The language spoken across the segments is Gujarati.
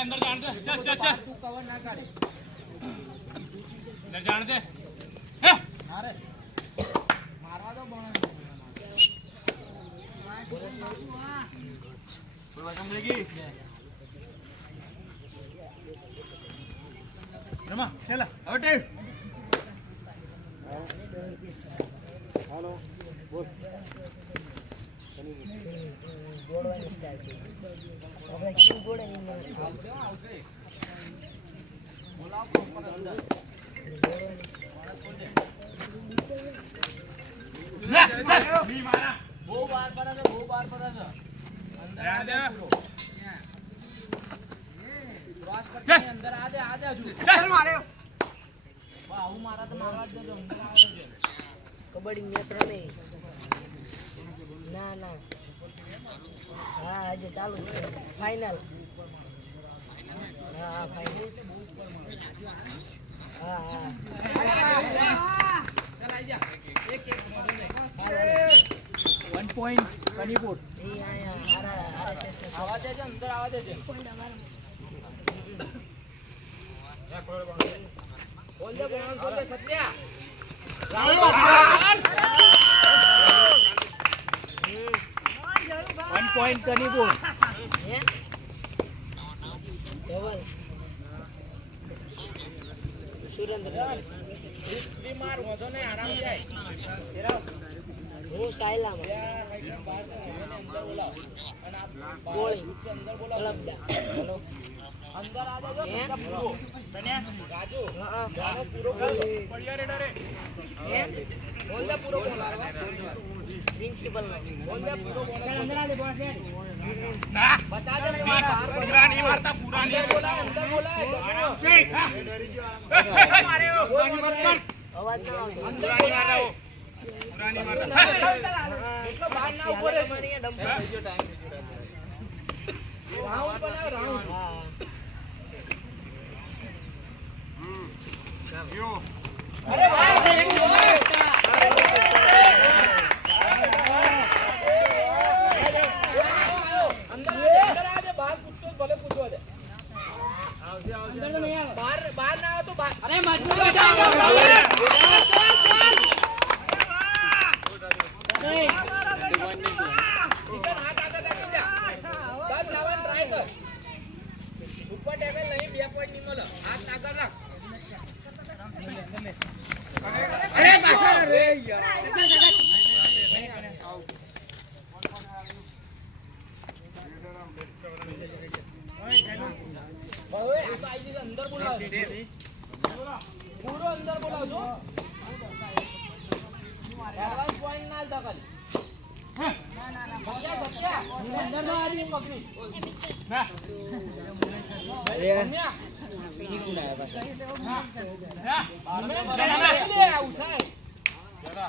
अंदर जान दे चल चल चल तू कवर ना काढे अंदर जान दे अरे मारवा दो बोल वाजन लेगी रमा चला आवटे हेलो बोल गोडवानी स्टार्ट આપણે કી ગોડે ની આવશે બોલાવ પર અંદર ની મારા બહુ બાર પર છે અંદર આ દે ક્રોસ કરતી અંદર આ દે હજુ ચાલ માર્યો વાહ હું મારા તો મારવા જ દેજો અંદર આવે છે કબડ્ડી મેચ રમે ના ના હા આજે ચાલુ છે ફાઇનલ હા ફાઇનલ હા ચાલ આઈ જા એક મોડલ 1 પોઈન્ટ કનીપુર એ આયા આવા દેજો અંદર આવા દેજો પોઈન્ટ અમારો બોલ દે સત્યા वन पॉइंट कनीपुर धवल सुरेंद्र बीमार होतो ने आराम जाए तेरा वो साइला में अंदर बोलाओ અને આપ ગોળી અંદર બોલાવો ક્લબ દા હેલો અંદર આ દેજો પૂરો તને રાજુ હા પૂરો પડ્યા રે ડરે બોલ દે પૂરો બોલાવો प्रिंसिपल बोल दे पूरा बोला अंदर आ ले बोल दे ना बता दे पूरा नहीं मारता पूरा नहीं बोला अंदर बोला आराम से मारे हो मत कर आवाज ना अंदर नहीं मार रहा हो पूरा नहीं मारता એટલો બહાર ના ઉભો રે મને ડમ થઈ ગયો ટાઈમ રાઉન્ડ બનાવ રાઉન્ડ હા यो अरे वाह बाहर ना आओ तो बाहर अरे मजबूत बैठाओ ट्राई कर ऊपर टेबल नहीं 2 पॉइंट नहीं મળે હાથ આગળ રાખ अरे पाछળ रे यार ओए आप आईडी अंदर बोलाओ पूरा अंदर बोलाओ जो एडवांस पॉइंट ना दे खाली ना ना ना बच्चा अंदर ना आदमी पकड़ी ना अरे फिनिश ना है बस हां ले उठाए जरा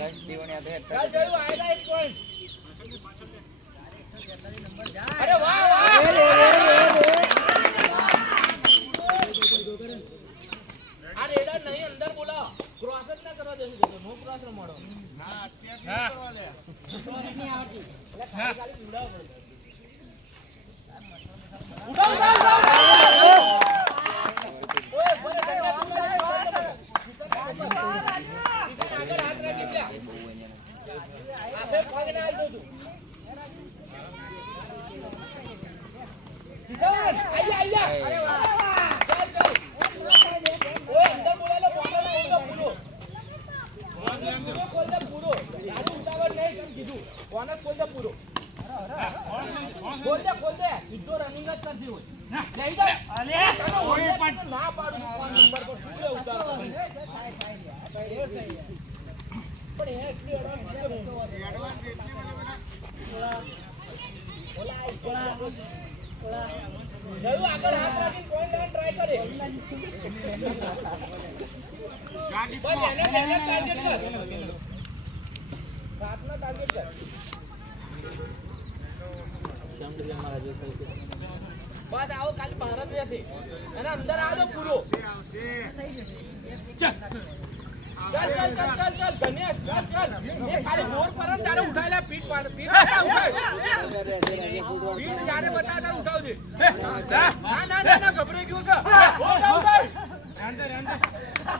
यस दीवाने आते हैं चल चल आएगा 1 पॉइंट अरे वाह वाह अरे रेडर नहीं अंदर बोला क्रॉस ना करवा दे नो क्रॉस रमाडो ना અત્યારે કરવા દે क्रॉस नहीं આવતી એટલે ખાલી ઉડાવ પડે ઉડાવ ઓય બોલે આગળ હાથ રાખી લે આપે પગ ના આવી દો કિશન આયા અરે વાહ ચાલ ચાલ ઓય અંદર બોલા લો બોલ દે પૂરો યાર ઉતાવળ નહીં કેમ કીધું બોનસ બોલ દે પૂરો બોલ દે સીધો રનિંગ જ કરતી હોય ના લઈ દે અરે ઓય પણ ના પાડું નંબર પર શું લે ઉતાવળ પણ એ એટલી એડવાન્સ એટલી બોલા જલ્દી આગળ હાથ રાખીને પોઈન્ટ લાવવાનો ટ્રાય કરે ગાડી બસ એને ટાર્ગેટ કર સાતના ટાર્ગેટ કર સાઉન્ડ भी हमारा जो है બસ આવો ખાલી બહાર જ રહેશે અને અંદર આવો પૂરો ચાલ ચાલ ચાલ ચાલ ચાલ ચાલ ગણેશ ચાલ ચાલ એ ખાલી મોર પર જ તારે ઉઠાઈ લે પીઠ પાડ પીઠ ઉઠાઈ પીઠ જારે બતા તારે ઉઠાવજે ના ના ના ના ગભરાઈ ગયો છે ઉઠાઈ અંદર અંદર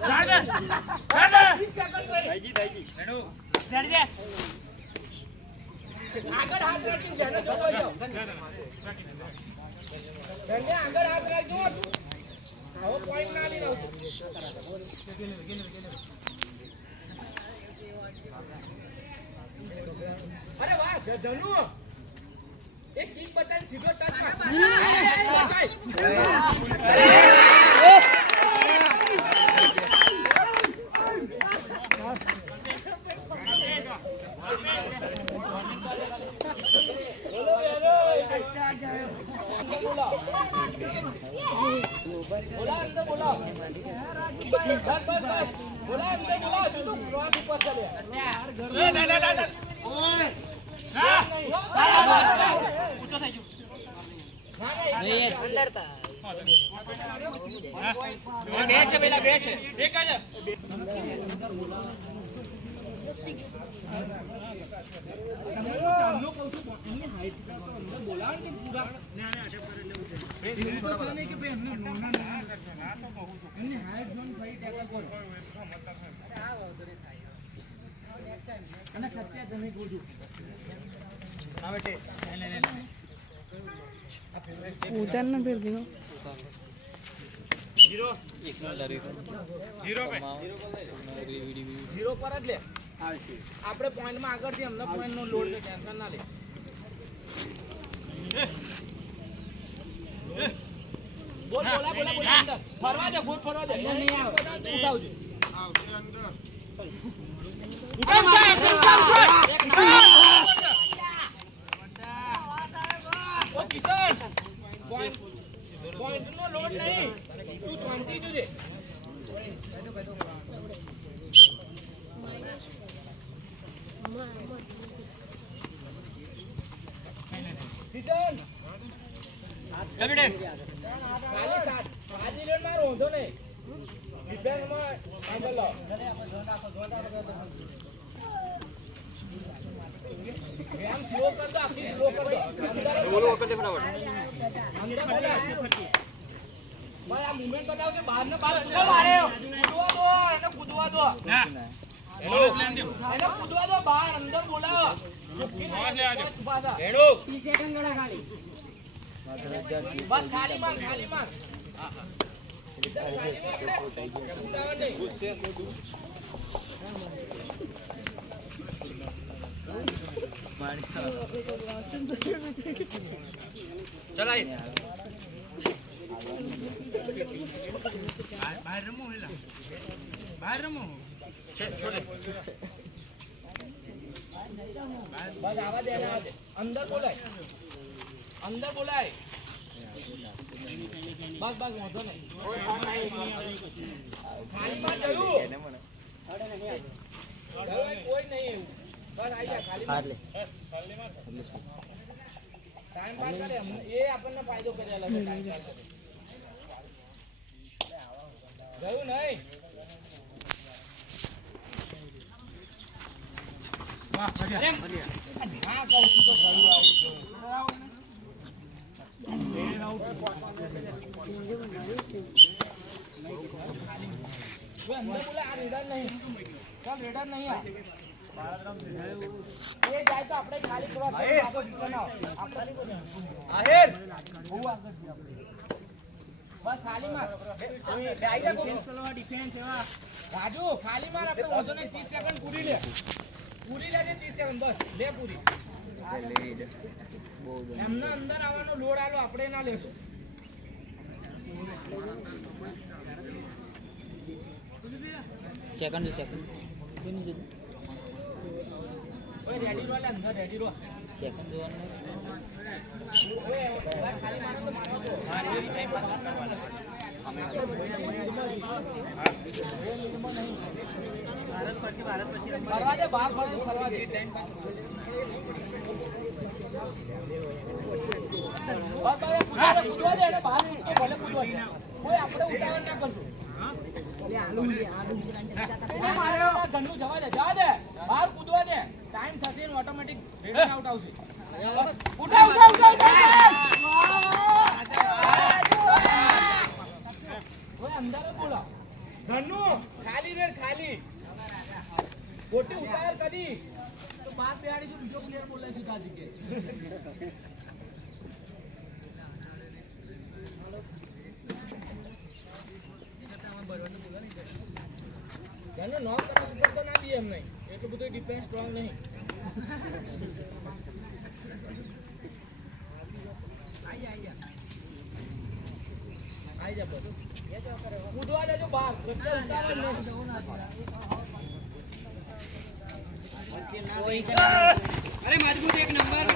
રાડે રાડે 30 સેકન્ડ થઈ ગઈ હેડો રેડી દે આગળ હાથ રાખીને જેને જોડો જાવ ધન્ય આગળ હાથ રાખજો આવો પોઈન્ટ ના લઈ રહ્યો અરે વાહ ધનુ એક કિક બતાવીને સીધો ટચ बोला अंदर बोला बस बस बस बोला अंदर बोला तू प्लॉट ऊपर चले नहीं नहीं नहीं ओए हां ऊंचा થઈ ગયો નહીં અંદર તા બે છે પેલા બે છે એક જ ચાલો કહું છું એની હાઈટ અંદર બોલાવ કે પૂરા ના ના અટક પર એટલે ઉઠે તો નહીં કે બે એમને લોના ના તો બહુ છું એની હાઈટ ઝોન થઈ ટેકલ કરો અરે આ વગરે થાય અને સત્યા જમે ગોજુ આવે છે ઉતર ન ફેર ગયો 0 એક નો લરી 0 પર 0 પર જ લે આપણે પોઈન્ટ માં આગળ થી એમનો પોઈન્ટ નો લોડ છે ટેન્શન ના લે બોલ બોલા બોલા બોલા અંદર ફરવા દે ગોલ ફરવા દે નહીં આવે ઉઠાવજો આવશે અંદર ઓ કિશન પોઈન્ટ નો લોડ નહીં તું શાંતિ જોજે કિશન ચમીડે ખાલી સાત આજી લેન માર હોંધો નહીં ડિફેન્સ માં આંબલ લો એમ સ્લો કર દો આખી સ્લો કર દો અંદર બોલો કર દે બરાબર અંદર બોલા ભાઈ આ મૂવમેન્ટ બતાવો કે બહાર ને બહાર કૂદવા મારે કૂદવા દો એને કૂદવા દો ના બોનસ લેન દે એને કૂદવા દો બહાર અંદર બોલાવો ચૂપકી બોનસ લે આજો રેડો 30 સેકન્ડ ગણા ખાલી બસ ખાલી માર ખાલી માર હા હા ખાલી માર આપણે કૂદાવા નહીં ગુસ્સે ચલાઈ બહાર રમો હેલા બહાર રમો છે છોડે બસ આવા દે આવા દે અંદર બોલાય બસ બસ વાંધો નહીં ખાલી માં જયું કોઈ નહીં બસ આઈ જા ખાલી માર લે ટાઈમ પાસ કરે એ આપણને ફાયદો કરેલા છે ટાઈમ પાસ ગયું નહીં વાહ હા કહું છું તો ગયું અંદર બોલે આ રેડર નહીં ચાલ રેડર નહીં એ જાય તો આપણે ખાલી ક્રોસ આહેર બહુ આગળ છે આપણે બસ ખાલી માર આઈ જા કેન્સલવા ડિફેન્સ એવા રાજુ ખાલી માર આપણે વધો ને 30 સેકન્ડ પૂરી લેજે 30 સેકન્ડ બસ લે પૂરી એમના અંદર આવવાનો લોડ આલો આપણે ના લેશું સેકન્ડ ઓય રેડી રો લે અંદર રેડી રો સેકન્ડ જોવાનું ઓય ખાલી મારો તો મારો તો હા એ ટાઈમ પાસ કરવાનો ભારત પછી ફરવા દે બહાર ફરવા દે ટાઈમ પાસ બસ કૂદવા દે એને બહાર તો ભલે કૂદવા દે કોઈ આપણે ઉતાવળ ના કરશું ઘરનું જવા દે બહાર કૂદવા દે ટાઈમ થશે ઓટોમેટિક રેડી આઉટ આવશે ઉઠા અંદર બોલો ઘરનું ખાલી રેડ ખાલી ખોટી ઉતાર કરી તો બાર બેહાડી છું બીજો પ્લેયર બોલે છે કાજી કે ઘરનું નોક કરવા ઉપર તો ના દે એમ નહીં એટલું બધું ડિફેન્સ સ્ટ્રોંગ નહીં આઈ જા બસ કૂદવા દેજો બહાર ઉતાવળ નહીં અરે મજબૂત એક નંબર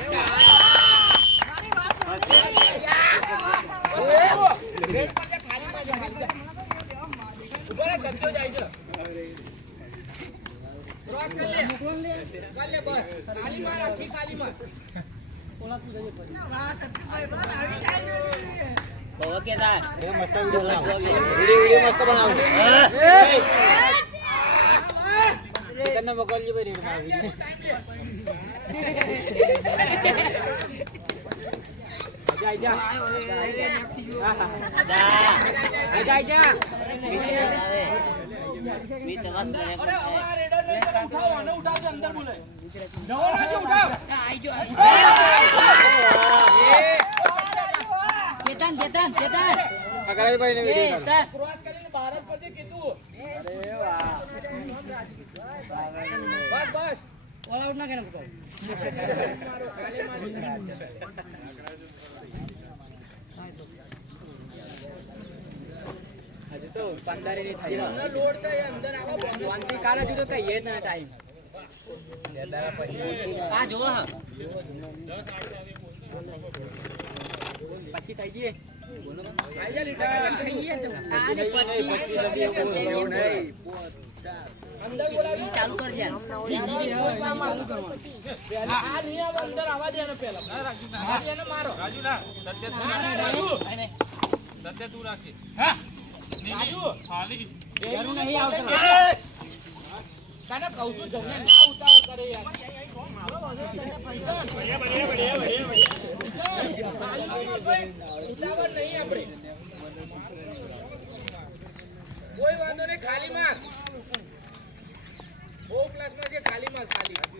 ઉપર ચત્યો જાય છે ક્રોસ કર લે બસ કાલી માર આખી કાલી માર ઓલા તું જજે પછી વાહ સતીભાઈ બસ આવી જાય છે ઓકે સર એ મસ્ત વિડિયો મસ્ત બનાવો કન્ના મોકલજી ભાઈ રેડ મારી જા મી તો વાત કરે અરે આ રેડર ને ઉઠાવો આને ઉઠાવજો અંદર બોલે નવો નાજો ઉઠાવ આઈજો ચેતન અગરાજ ભાઈ ને વિડિયો ક્રોસ કરીને બહાર જ પડજે કીધું અરે વાહ બસ ઓલ આઉટ ના કેને મારો કાલે મારી હજુ તો 15 ની થઈ અંદર લોડ છે અંદર આવો શાંતિ કાલે જુદો કઈ એ ના ટાઈમ આ જો હા 25 થઈ ગઈ બોલો આઈ જા લીટર થઈ ગઈ આને 25 નહીં અંદર બોલાવી ચાલુ કર દે આ નહીં આવે અંદર આવવા દે એને પહેલા મારી એને મારો રાજુ ના સત્ય તું રાખી હા રાજુ ખાલી એનું નહીં આવતો કાને કહું છું જમને ના ઉતાવળ કરે યાર મારો વાંધો તને પૈસા ઉતાવળ નહીં આપણે કોઈ વાંધો નહીં ખાલી માર ઓ ક્લાસમાં જે ખાલી માર ખાલી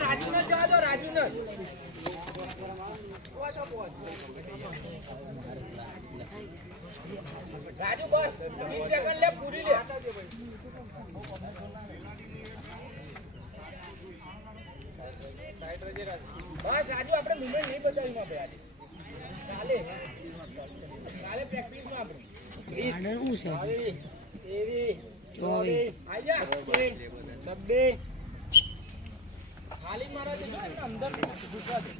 રાજુ ને જવા દો રાજુ ને રાજુ બસ 20 સેકન્ડ લે પૂરી લે બસ રાજુ આપણે મુમેન્ટ નહીં બતાવી માં આજે કાલે પ્રેક્ટિસ માં આપણે 20 શું છે એવી 24 આજા 26 ખાલી મારા દે અંદર ઘૂસવા દે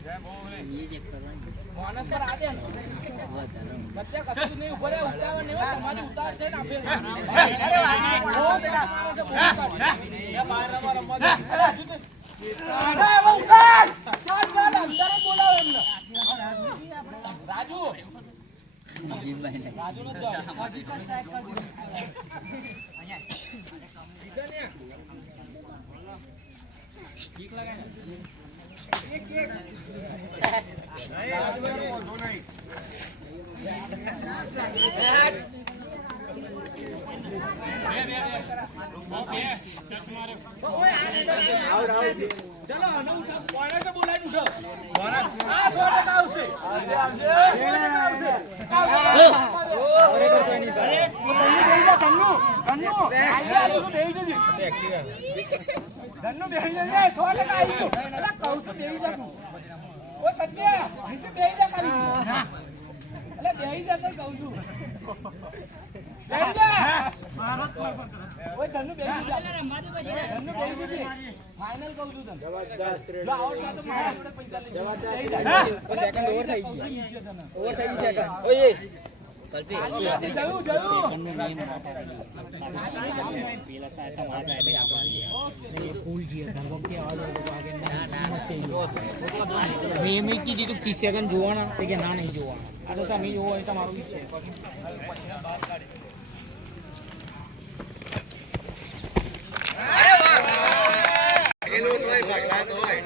જય બોલે ये चेक करवानी માનસ પર આ દે સત્ય કશું નહીં ઉપર ઉતાવળ નહીં હોય તમારી ઉતાર છે ને આપે અરે ઓ બેટા મારો છે એ બહાર રમવા દે અરે ઓ ઉતાર ચાલ અંદર બોલાવો એમને રાજુ રાજુ નો જાવ હાજી પર ટ્રેક કર દીધો અહીંયા દીધા ઠીક લાગે ને એક રાજુ વાંધો નહીં ચલો આનો બોનસ બોલાવી ઉઠો બોનસ આ 100% આવશે ઓય ધનુ બેસી જા ધનુ બેસી જી ફાઇનલ કહું છું તને જબરદસ્ત લો આઉટ તો મારા જોડે પૈસા લઈ જાય ઓ સેકન્ડ ઓવર થઈ ગઈ સેકન્ડ ઓય કલ્પી જવું પેલા સાહેબ તમારા સાહેબ આપણે ફૂલ જી ધનવમ કે આવાજ આગે ના મેં કીધી તું 30 સેકન્ડ જોવાના તો કે ના નહીં જોવાના આ તો તમે જોવો એ તમારું ઈચ્છે બહાર કાઢે અરે વાહ એનો તોય ભાગલા તોય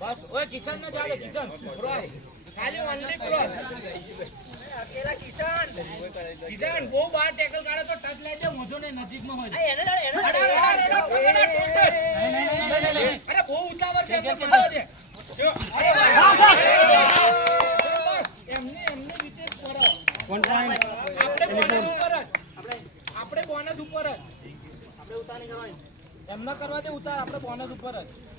બસ ઓય કિશન ના જાગે કિશન ક્રોસ ખાલી ઓનલી ક્રોસ અકેલા કિશન બહુ બાર ટેકલ કાઢે તો ટચ લઈ દે મોજો ને નજીકમાં હોય અરે બહુ ઉતાવળ છે આપણે પડવા દે એમની રીતે કરો આપણે બોનસ ઉપર જ આપણે ઉતાર નહીં કરવાની એમના કરવા દે ઉતાર આપણે બોનસ ઉપર જ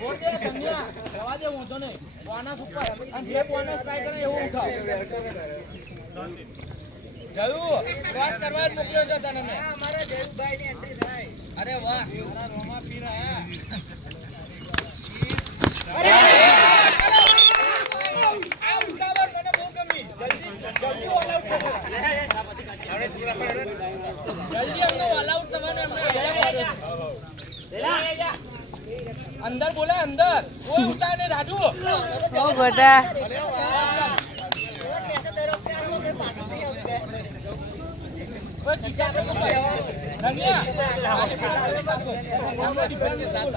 બોલ દે ધન્યા જવા દે વાંધો નહીં બોનસ ઉપર અને જે બોનસ ટ્રાય કરે એવું ઉઠાવ જયું ક્રોસ કરવા જ મોકલ્યો છે તને મેં અમારા જયુભાઈ ની એન્ટ્રી થાય અરે વાહ મારા રોમા પીર આયા અરે આ ઉતાવળ મને બહુ ગમી જલ્દી ઓલ આઉટ થશે આપણે પૂરા કરે જલ્દી અમને ઓલ આઉટ થવાને અમને લેલા अंदर बोला अंदर कोई उठा नहीं राजू ओ बेटा कैसे तेरे प्यार हो गए पास नहीं होते ओए किसा पे तो धनिया हम डिफेंस के साथ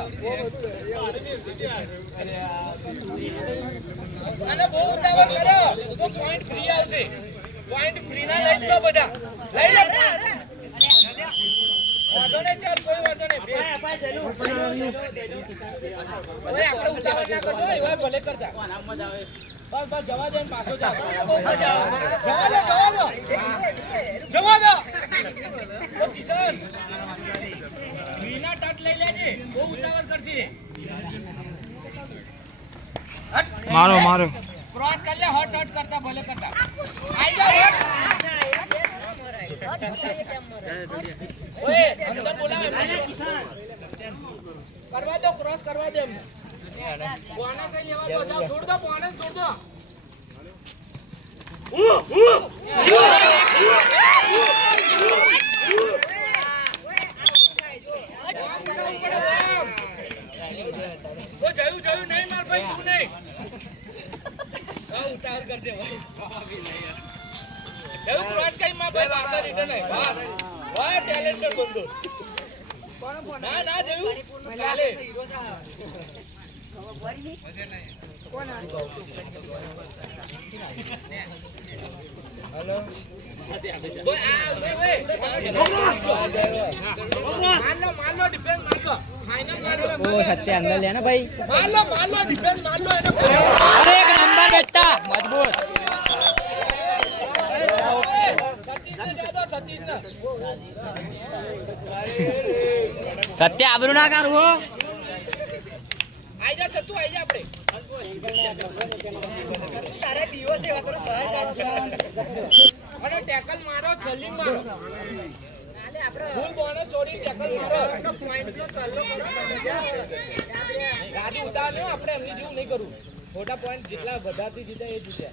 અને બહુ ઉતાવળ કરો તો પોઈન્ટ ફ્રી આવશે પોઈન્ટ ફ્રી ના લઈ લો બધા લઈ લે વાંધો નહીં ચાલ કોઈ વાંધો નહીં ઓય આપણે ઉતાવળ ના કરજો એવા ભલે કરતા બસ બસ જવા દે પાછો જા જવા દો ઓ કિશન વિના ટચ લઈ લેજે બહુ ઉતાવળ કરશે मारो ક્રોસ કર લે હોટ હોટ કરતા ભલે કરતા આઈ જા ઓય અંદર બોલાવે કરવા દો ક્રોસ કરવા દે બોનસ લેવા દો જાવ છોડ દો બોનસ છોડ દો ઓ જયું નહીં માર ભાઈ તું નહીં ઉતાર કરજે એવું ક્રોસ કરી માં ભાઈ પાછા રિટર્ન હે વાહ ટેલેન્ટેડ બંદો ના ના જયું ચાલે હેલો માન લો ડિફેન્સ માન લો ફાઇનલ માન લો ઓ સત્ય અંદર લે ને ભાઈ માન લો ડિફેન્સ માન લો એને અરે એક નંબર બેટા મજબૂત સત્ય આબરૂ ના કરું હો આઈ જા સત્તુ આઈ જા આપણે તારે પીવો છે વાતરો સહાય કરો અને ટેકલ મારો સલીમ મારો નાલે આપણે ફૂલ બોનસ ચોરી ટેકલ મારો પોઈન્ટ નો ચાલો કરો ગાડી ઉતારજો આપણે એમની જેવું નહીં કરું મોટા પોઈન્ટ જેટલા બધાથી જીતે એ જીતે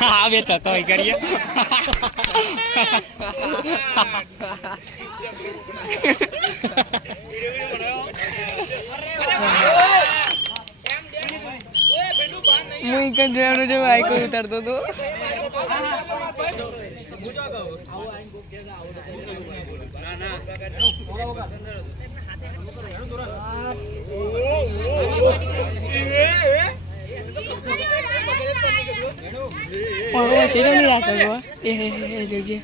હા બે તો કઈ કરીએ હું એક જોવાનું છે બાઈક ઉતારતો તો નહીં રાખો એ જોજે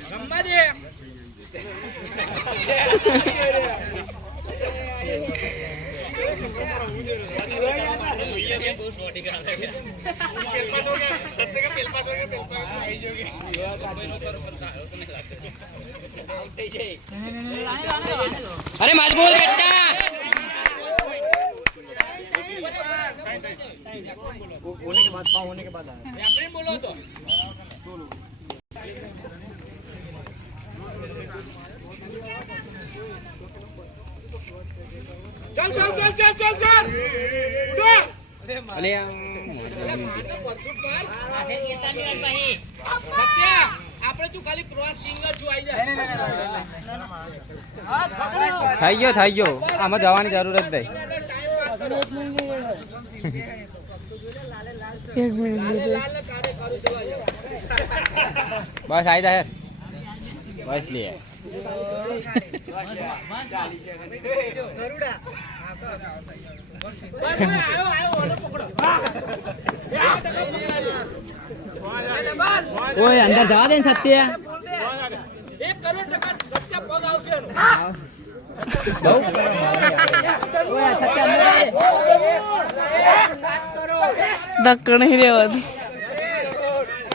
अरे मत बोल बेटा होने के बाद पाँव होने के बाद आया बोलो तो चल चल चल चल चल चल उठो अरे સત્યા આપણે તું ખાલી ક્રોસ કિંગર છું આવી જાય થઈ ગયો આમાં જવાની જરૂર જ નહીં બસ આવી જાય બસ લે ઓય અંદર જવા દે ને સત્ય 1 કરોડ ટકા સત્ય પગ આવશે એનો ઓય સત્ય અંદર ધક્કો નહીં રેવાતું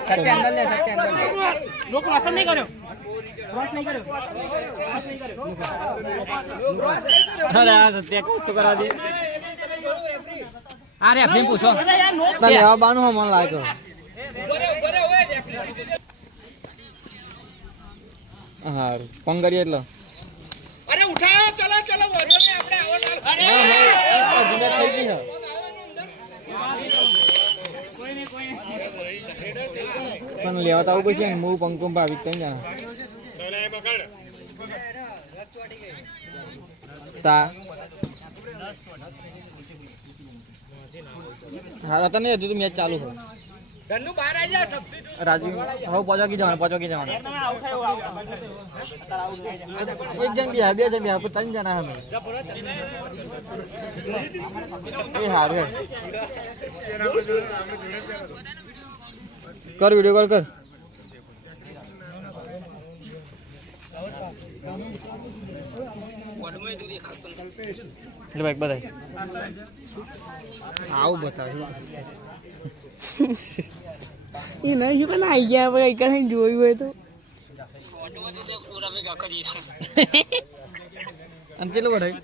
સત્ય અંદર લે સત્ય અંદર લોકો અસર નહીં કર્યો ક્રોસ નહીં કર્યો अरे यार सत्या को तो करा दी અરે ફેમ પૂછો तले अब बानु हम मन लायक हार पंगरी એટલે અરે ઉઠાયો ચલો ચલો વધો ને આપણે આવો ભૂમિકા થઈ ગઈ છે પણ લેવા તો આવું પછી મૂવ પંકુમ ભાવિક તઈ જાના તા હા રતન ને હજુ તો મેચ ચાલુ છે ધન્નુ બહાર આવી જા સબસ્ટિટ્યુટ રાજુ હવે પહોંચો કી જવાનું એક જણ બી બે જણ બી ત્રણ જણા અમે એ હારું કર વિડિયો કોલ કર એટલે ભાઈ બધાય આવું બતાવ્યું એ નહીં શું કે આવી ગયા કઈ કઈ જોયું હોય તો અને કેટલું વઢાય